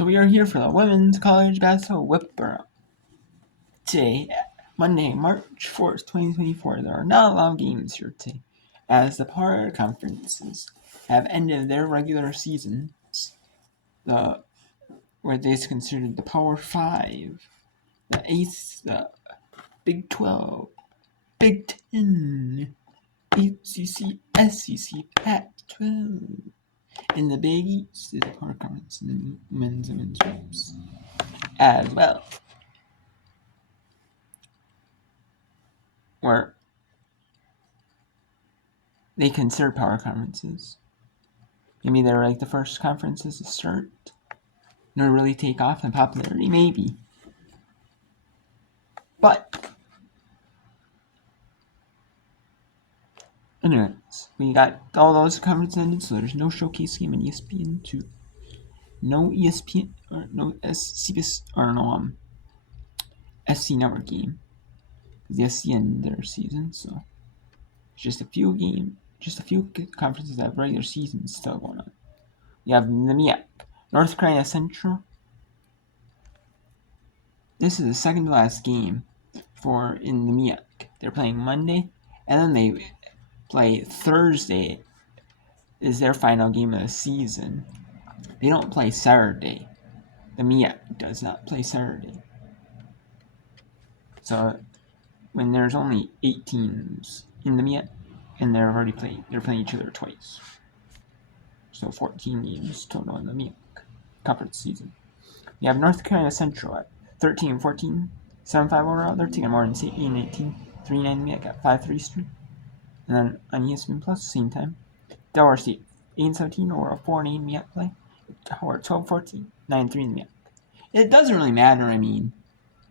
So we are here for the Women's College Basketball Whip-Around. Today, Monday, March 4th, 2024, there are not a lot of games here today, as the power conferences have ended their regular seasons, where they is considered the Power 5, the ACE, the Big 12, Big 10, ACC, SEC, Pac-12, and the Big East is the power conference in the men's and men's groups as well. Where they consider power conferences. Maybe they're like the first conferences to start, and really take off in popularity, maybe. But anyways, we got all those conferences ended, so there's no showcase game in ESPN2. No ESPN or no CBS or no SC Network game. The SC ended their season, so just a few conferences that have regular seasons still going on. You have the MEAC, North Carolina Central. This is the second to last game in the MEAC. They're playing Monday, and then they play Thursday is their final game of the season. They don't play Saturday. The MEAC does not play Saturday. So when there's only 8 teams in the MEAC, and they're playing each other twice. So 14 games total in the MEAC conference season. You have North Carolina Central at 13-14, 7-5 overall. They're taking Morgan State 8-18, 3-9 MEAC at 5-3 Eastern. And then on ESPN Plus, same time, Delaware State 8-17 or a 4-8 MEAC play. Howard 12-14, 9-3 in the MEAC. It doesn't really matter. I mean,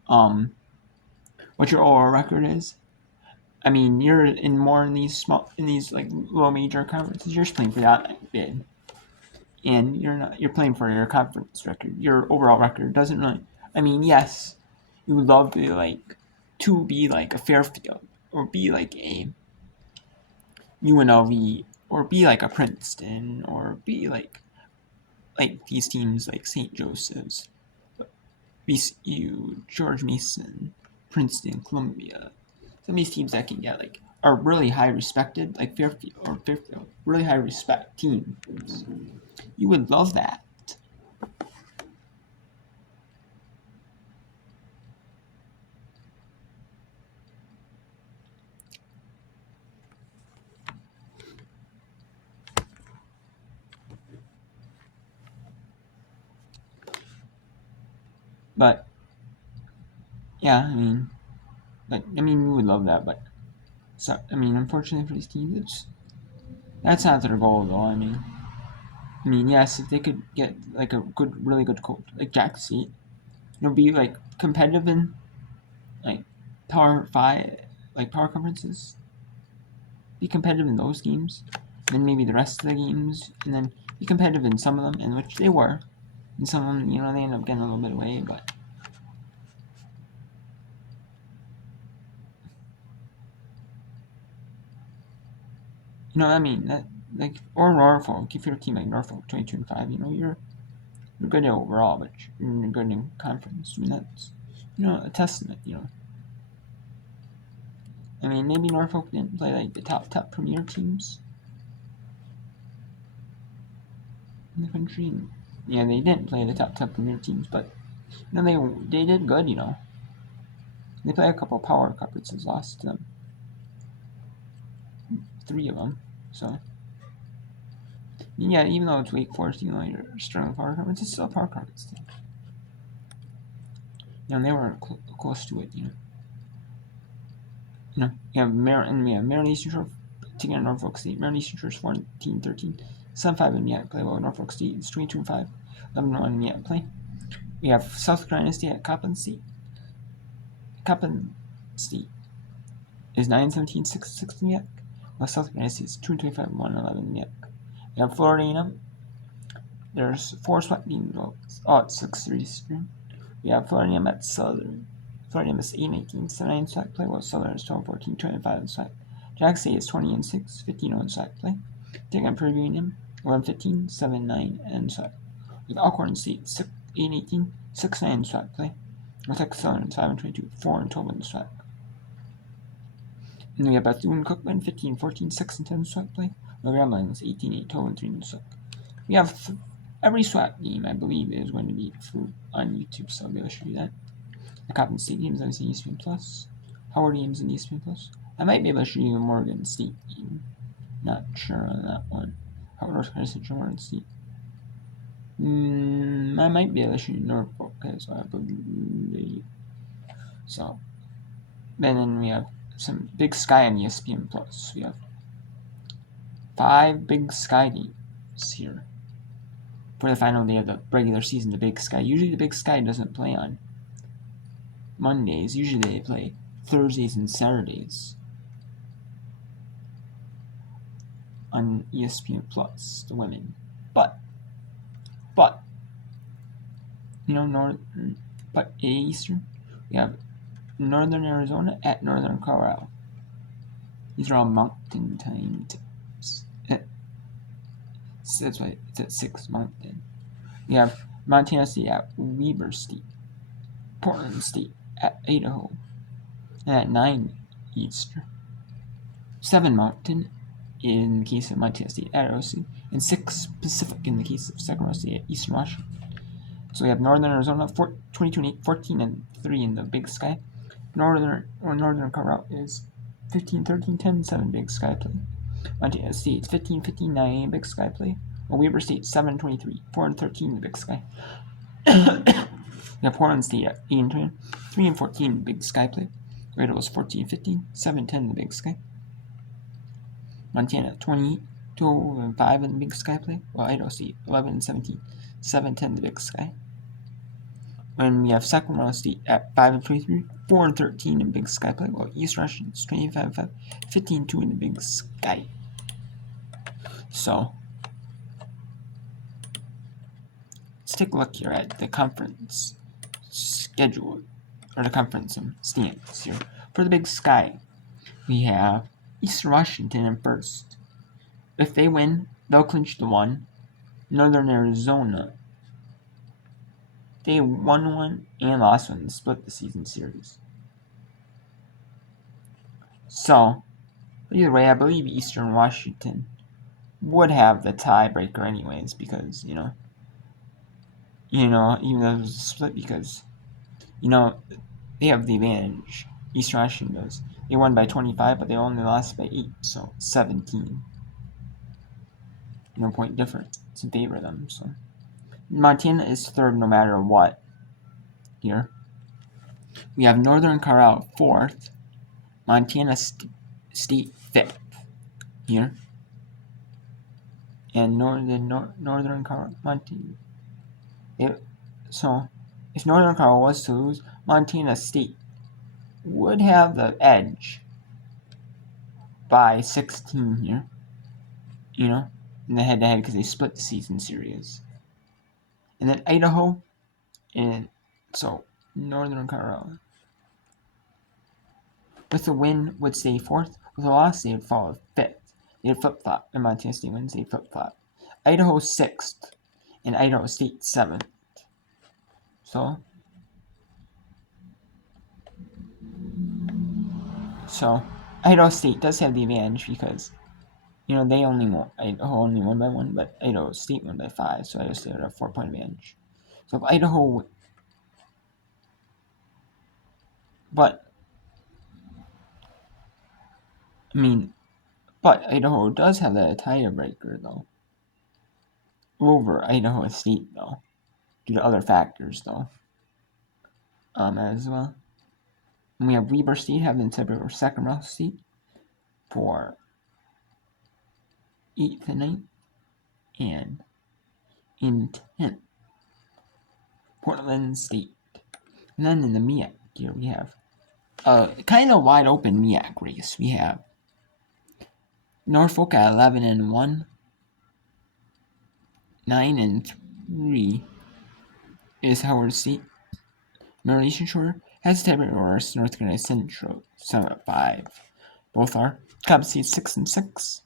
what your overall record is. I mean, you're in these like low major conferences. You're just playing for that bid, and you're playing for your conference record. Your overall record doesn't really. I mean, yes, you would love to be like a Fairfield or be like a UNLV or be like a Princeton or be like these teams like St. Joseph's, BCU, George Mason, Princeton, Columbia. Some of these teams that can get are really high respected, like Fairfield, really high respect teams. You would love that. But yeah, I mean, we would love that, but unfortunately for these teams, that's not their goal, though. I mean, yes, if they could get a really good coach like Jack State, be competitive in Power 5, Power conferences, be competitive in those games, and then maybe the rest of the games, and then be competitive in some of them, in which they were, and some of them, they end up getting a little bit away, but. Or Norfolk, if you're a team like Norfolk, 22-5, you're good overall, but you're good in conference. I mean, that's, a testament, I mean, maybe Norfolk didn't play the top premier teams in the country. And, yeah, they didn't play the top premier teams, but they did good. They played a couple power conferences, lost them 3 of them. So yeah, even though it's Wake Forest, you're struggling power conference, it's still a power conference team. And they were close to it. You have Maryland Eastern Shore taking on Norfolk State. Maryland Eastern Shore is 14-13, 7-5 in MEAC play. While Norfolk State is 22-5, 11-1 in MEAC play. We have South Carolina State at Coppin State. Coppin State is 9-17, 6-6 in MEAC, while South Carolina State is 2-25, 1-11 in MEAC. We have Florida A&M. There's 4 SWAC teams, at 6-3 Eastern. We have Florida A&M at Southern. Florida A&M is 8-19, 7-9 in SWAC play, while Southern is 12-14, 25 in SWAC. Jack State is 20-6, 15-0 in SWAC play. Taking on Purdue A&M, 11-15, 7-9 in SWAC. With Alcorn State 8-6, 8 and 18, 6 and 9 in SWAT play. Texas Southern 5 and 22, 4 and 12 in the SWAT. And then we have Bethune-Cookman 15 and 14, 6 and 10 in SWAT play. The Gremlins 18 and 8, 12 and 3 in the SWAT. We have every SWAT game, I believe, is going to be on YouTube, so I'll be able to show you that. The Coppin State games on ESPN Plus. Howard games on ESPN Plus. I might be able to show you a Morgan State game. Not sure on that one. Howard North Carolina Central, Morgan State. I might be able to show you Norfolk as well, I believe. So, then we have some Big Sky on ESPN Plus. We have 5 Big Sky games here for the final day of the regular season. The Big Sky. Usually, the Big Sky doesn't play on Mondays. Usually, they play Thursdays and Saturdays on ESPN Plus. The women, but Eastern. We have Northern Arizona at Northern Colorado. These are all Mountain Time times. That's why it's at 6 Mountain. We have Montana State at Weber State. Portland State at Idaho. And at 9 Eastern. 7 Mountain in the case of Montana State at Idaho State. And 6 Pacific in the case of Sacramento State at Eastern Washington. So we have Northern Arizona 22 and 8, 14 and 3 in the Big Sky. Northern Colorado is 15, 13, 10, 7 Big Sky play. Montana State 15, 15, 9 Big Sky play. Weber State 7, 23, 4 and 13 in the Big Sky. We have Portland State at 8 and 20, 3 and 14 in the Big Sky play. Idaho is 14, 15, 7, 10 in the Big Sky. Montana 28, 12 and 5 in the Big Sky play. While Idaho State 11 and 17, 7, 10 in the Big Sky. And we have Sacramento State at 5 and 23, 4 and 13 in Big Sky play, while East Washington is 25 and 5, 15 and 2 in the Big Sky. So, let's take a look here at the conference schedule, or the conference standings here. For the Big Sky, we have Eastern Washington in first. If they win, they'll clinch the 1. Northern Arizona, they won 1 and lost 1 and split the season series. So, either way, I believe Eastern Washington would have the tiebreaker anyways, because, even though it was a split, because, they have the advantage. Eastern Washington does. They won by 25, but they only lost by 8, so 17. No point difference in favor of them, so. Montana is third no matter what here. We have Northern Colorado 4th, Montana State 5th here, and Northern Colorado, Montana. So, if Northern Colorado was to lose, Montana State would have the edge by 16 here, in the head-to-head because they split the season series. And then Idaho, and so Northern Colorado. With a win, would stay 4th. With a loss, they would fall 5th. They'd flip-flop. And Montana State wins, they'd flip-flop. Idaho 6th, and Idaho State 7th. So Idaho State does have the advantage because, they only won. Idaho only won by 1, but Idaho State won by 5, so Idaho State had a 4-point advantage. So if Idaho, but Idaho does have the tiebreaker though over Idaho State though, due to other factors though, as well. And we have Weber State having the tiebreaker over Sacramento State for 8th and 9th, and in 10th, Portland State. And then in the MEAC here we have a kind of wide open MEAC race. We have Norfolk at 11 and 1, 9 and 3 is Howard State. Maryland Eastern Shore has the tiebreaker over North Carolina Central 7 and 5. Both are. Cobb State 6 and 6.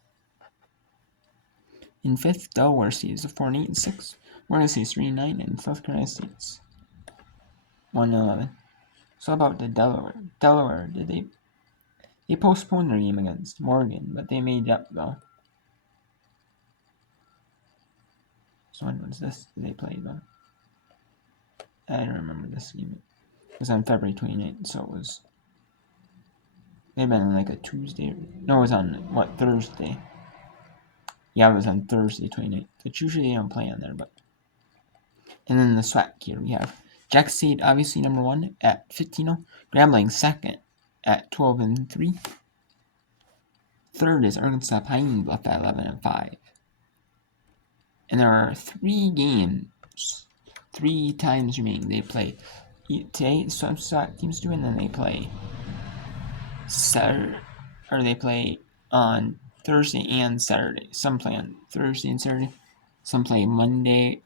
In 5th, Delaware State is 4 and 8 and 6. Oregon State's 3-9, and South Carolina State's 1-11. So about the Delaware, they postponed their game against Morgan, but they made up though. So when was this? Did they play though? I don't remember this game. It was on February 29th, so it was. They've been on like a Tuesday. No, it was on what, Thursday? Yeah, it was on Thursday 29th. Which usually they don't play on there, but. And then the SWAC here we have Jackson State obviously number 1 at 15-0. Grambling second at 12-3. Third is Arkansas Pine Bluff at 11-5. And there are 3 games, 3 times remaining. They play today. Some SWAC teams do, and then they play Saturday, or they play on Thursday and Saturday. Some play on Thursday and Saturday. Some play Monday,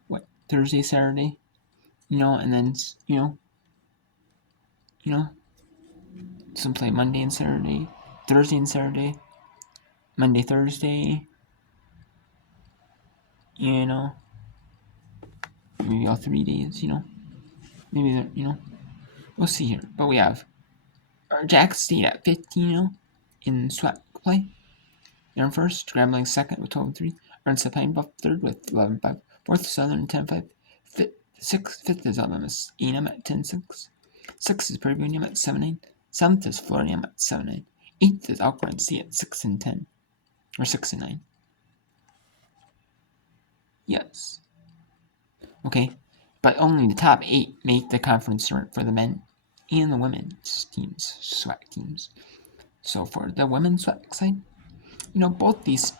Thursday, Saturday. And then some play Monday and Saturday, Thursday and Saturday, Monday, Thursday. Maybe all 3 days. Maybe we'll see here. But we have Jackson State at 15-0 in SWAC play. They're in first. Grambling second with 12-3. Arkansas Pine Bluff third with 11-5. Fourth is Southern 10-5. Fifth is Alabama A&M at 10-6. Sixth is Prairie View A&M at 7-9. Seventh is Florida A&M at 7-9. Eighth is Alcorn State at 6-10 or 6-9. Yes. Okay, but only the top 8 make the conference tournament for the men and the women's teams, SWAC teams. So for the women's SWAC side, both these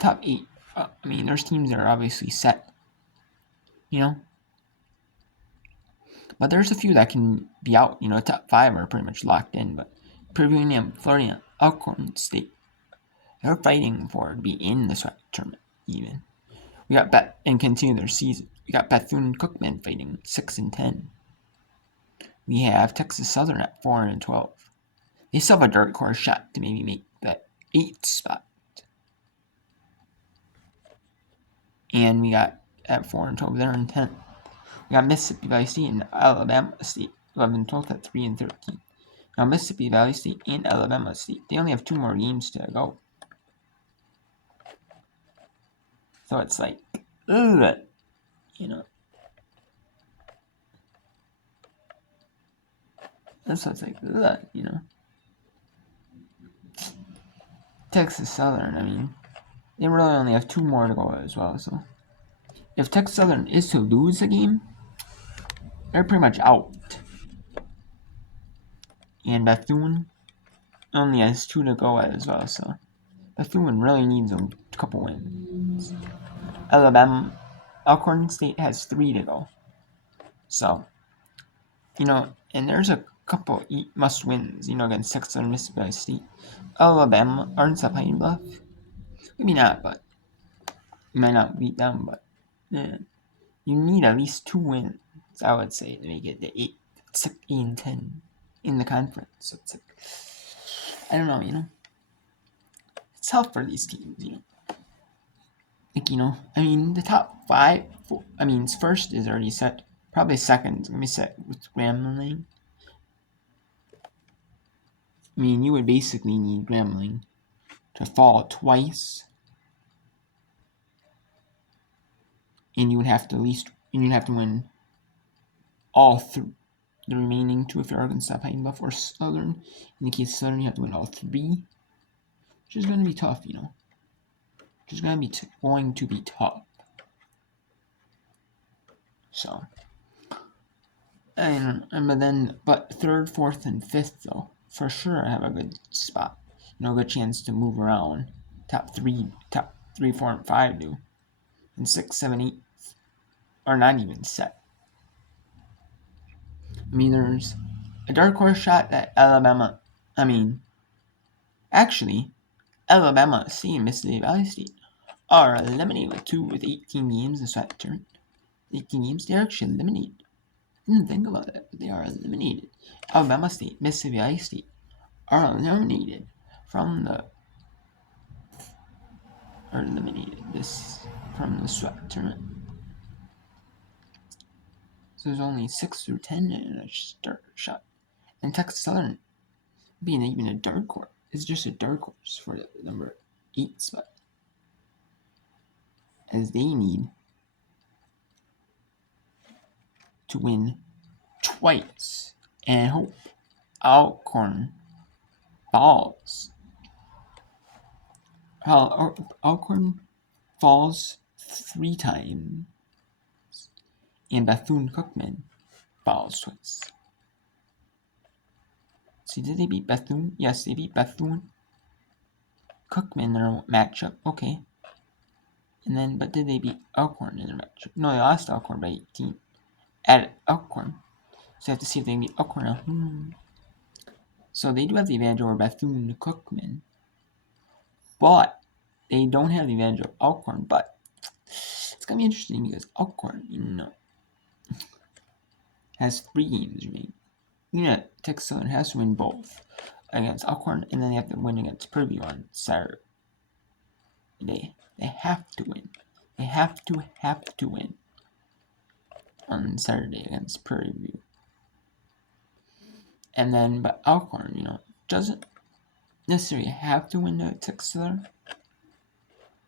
top 8, there's teams that are obviously set, but there's a few that can be out. Top 5 are pretty much locked in, but Prairie View A&M, Florida, Alcorn State, they're fighting for to be in the SWAC tournament even. We got and continue their season. We got Bethune-Cookman fighting 6-10. We have Texas Southern at 4-12. They still have a dark horse shot to maybe make that 8th spot. And we got at 4-12, they're in 10th. We got Mississippi Valley State and Alabama State, 11-12 at 3-13. Now Mississippi Valley State and Alabama State, they only have 2 more games to go. So it's like, ugh, That's what's like, ugh, Texas Southern, they really only have 2 more to go as well. So if Texas Southern is to lose a game, they're pretty much out. And Bethune only has 2 to go as well. So Bethune really needs a couple wins. Alcorn State has 3 to go. So, and there's a couple must wins, against Texas Southern, Mississippi Valley State, Alabama, Arkansas Pine Bluff. Maybe not, but you might not beat them, but yeah, you need at least 2 wins, I would say, to make it the 8-10 in the conference. So it's like, I don't know, it's tough for these teams, Like, the top 5, first is already set. Probably second is going to be set with Grambling. You would basically need Grambling to fall twice. And you would have to win all 3, the remaining 2 if you're Arkansas, Pine Bluff, or Southern. In the case of Southern, you have to win all 3, which is going to be tough, Which is going to be tough. So, but 3rd, 4th, and 5th though, for sure have a good spot. Good chance to move around. Top 3, 4, and 5 do, and 6, 7, 8 are not even set. There's a dark horse shot that Alabama State and Mississippi Valley State are eliminated with 18 games in the SWAC tournament. 18 games, they're actually eliminated. I didn't think about that, but they are eliminated. Alabama State, Mississippi Valley State are eliminated from the SWAC tournament. So there's only 6 through 10 in a start shot. And Texas Southern, being even a dark horse, is just a dark horse for the number 8 spot. As they need to win twice and hope Alcorn falls. Alcorn falls 3 times, and Bethune-Cookman falls twice. See, did they beat Bethune? Yes, they beat Bethune. Cookman in their matchup, okay. And then, but did they beat Alcorn in their matchup? No, they lost Alcorn by 18 at Alcorn. So you have to see if they can beat Alcorn now. So they do have the advantage over Bethune-Cookman, but they don't have the advantage of Alcorn. But it's gonna be interesting because Alcorn, has 3 games remaining. Texas Southern has to win both against Alcorn, and then they have to win against Purdue on Saturday. They have to win. They have to win on Saturday against Purdue. And then, but Alcorn, doesn't necessarily have to win the Texas Southern,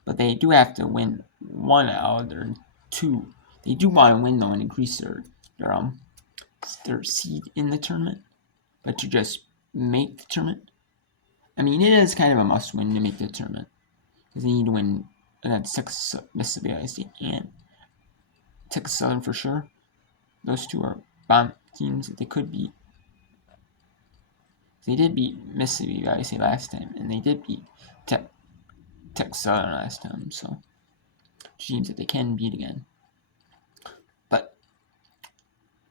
but they do have to win 1 out of their 2. They do want to win though and increase their seed in the tournament, but to just make the tournament, I mean, it is kind of a must-win to make the tournament because they need to win against Texas, Mississippi Valley State, and Texas Southern for sure. Those 2 are bomb teams that they could beat. They did beat Mississippi Valley State last time, and they did beat Texas Southern last time, so teams that they can beat again. But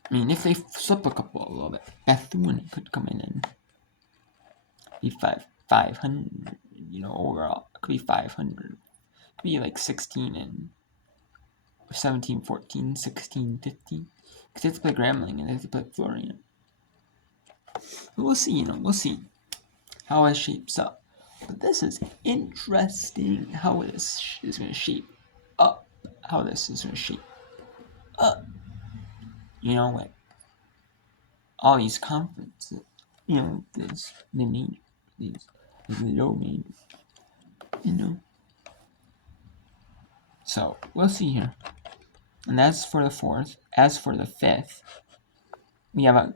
I mean, if they slip a little bit, Bethune could come in and be 500. Overall, it could be 500. It could be like 16 and 17, 14, 16, 15. Because they have to play Grambling and they have to play Florian. But we'll see. We'll see how it shapes up. But this is interesting how this is going to shape up. How this is going to shape up. Like all these conferences, these mid-major, these low major, So we'll see here. And that's for the 4th. As for the 5th, we have a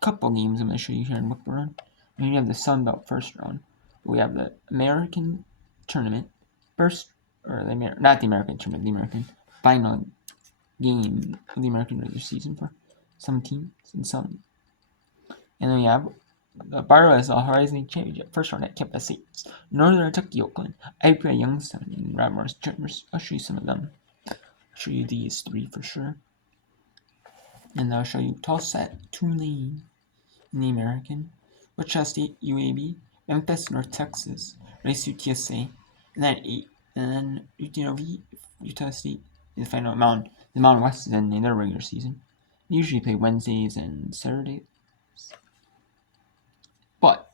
couple games I'm going to show you here in Book Run. We have the Sun Belt first round. We have the American tournament not the American tournament, the American final game of the American regular season for some teams and some. And then we have the Bartlesville Horizon League Championship first round at Campus 8. Northern Kentucky, Oakland, IPA Youngstown, and Rob Morris Chargers. I'll show you some of them. I'll show you these 3 for sure. And I'll show you Tulsa, Tulane in the American, Wichita State, UAB, Memphis, North Texas, Rice, UTSA, and then 8. And then UTNOV, Utah State in the final. The Mountain West is ending their regular season. They usually play Wednesdays and Saturdays. But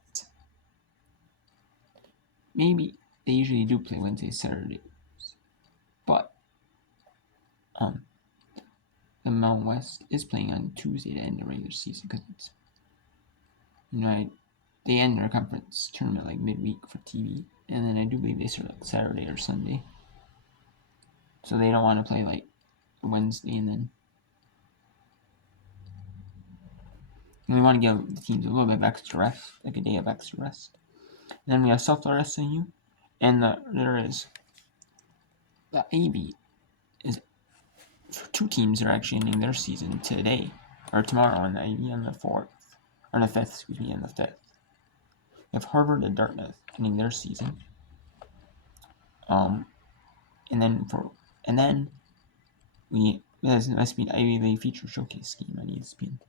maybe they usually do play Wednesdays, Saturdays. But the Mountain West is playing on Tuesday to end the regular season because it's they end their conference tournament like midweek for TV, and then I do believe they start like Saturday or Sunday. So they don't want to play like Wednesday and then we want to give the teams a little bit of extra rest, like a day of extra rest. And then we have South Florida SAU, and there is the AB is for 2 teams that are actually ending their season today or tomorrow, on the AB on the 4th, on the 5th, on the 5th. We have Harvard and Dartmouth ending their season. And then there's an ESPN Ivy League feature showcase game on ESPN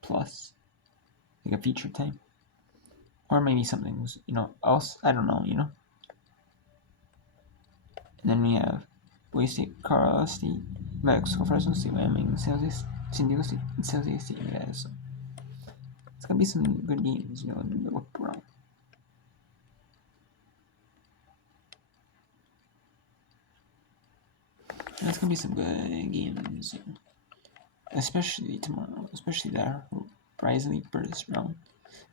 Plus, like a feature time, or maybe something else. I don't know. And then we have Boise State, Colorado State, Mexico, Fresno State, Wyoming, San Diego State, and San Jose State. So it's gonna be some good games, in the look around. That's gonna be some good games. especially tomorrow, especially that Prize League first round.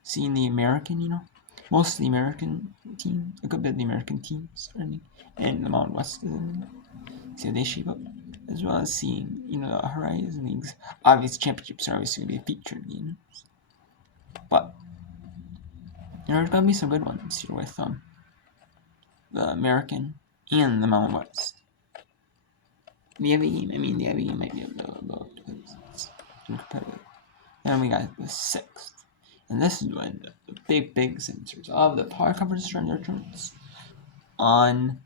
Seeing the American, most of the American team, a good bit of the American teams starting, and the Mountain West, see how they shape up, as well as seeing, the Horizon Leagues. Obviously, championships are obviously going to be featured games, but there's going to be some good ones here with the American and the Mountain West. The Abby game might be able to go because it's competitive. Then we got the 6th. And this is when the big signatures of the Power Conference start their tournaments on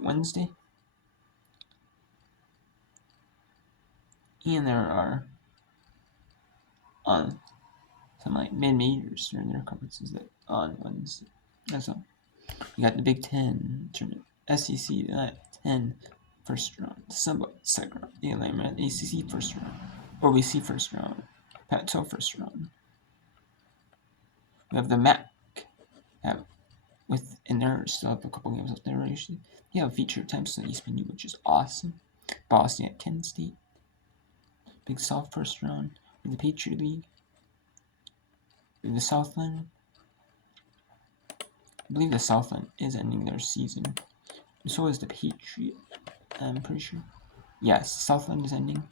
Wednesday. And there are on some like mid-majors during their conferences that on Wednesday. That's all. We got the Big Ten tournament, SEC 10 first round, Sunbelt second round, the Atlantic ACC first round, OVC first round, Pac-12 first round. We have the MAC, and there still have a couple games up there. Usually, they have featured times in East Menu, which is awesome. Boston at Kent State, Big South first round, with the Patriot League, with the Southland. I believe the Southland is ending their season. So is the Patriot. I'm pretty sure. Yes, Southland is ending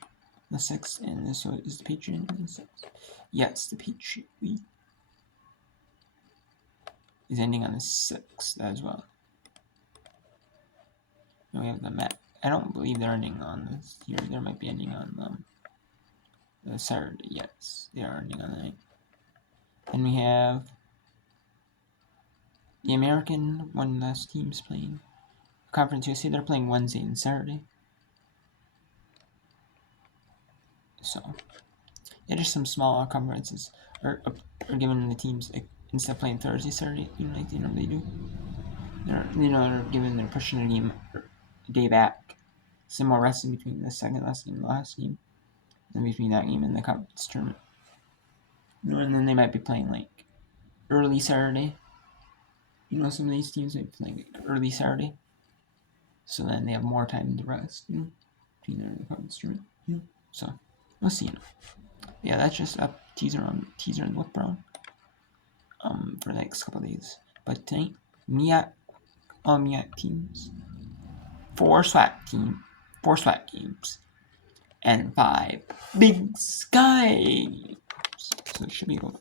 the 6th, and so is the Patriot ending the 6th. Yes, the Patriot League is ending on the 6th as well. And we have the MAC. I don't believe they're ending on this year. They might be ending on the Saturday. Yes, they are ending on the 9th. Then we have the American one last team's playing. Conference USA, they're playing Wednesday and Saturday. So, yeah, just some small conferences are given the teams, like, instead of playing Thursday, Saturday, like they normally do. They're given their pushing the game a day back. Some more rest in between the second last game and the last game. Then between that game and the conference tournament. And then they might be playing like early Saturday. Some of these teams might be playing early Saturday. So then they have more time to rest, between their conference tournament. So we'll see. Yeah, that's just a teaser and Whip Brown. For the next couple of days. But tonight, all MEAC teams, 4 SWAC games, and 5 Big Sky games. So it should be good.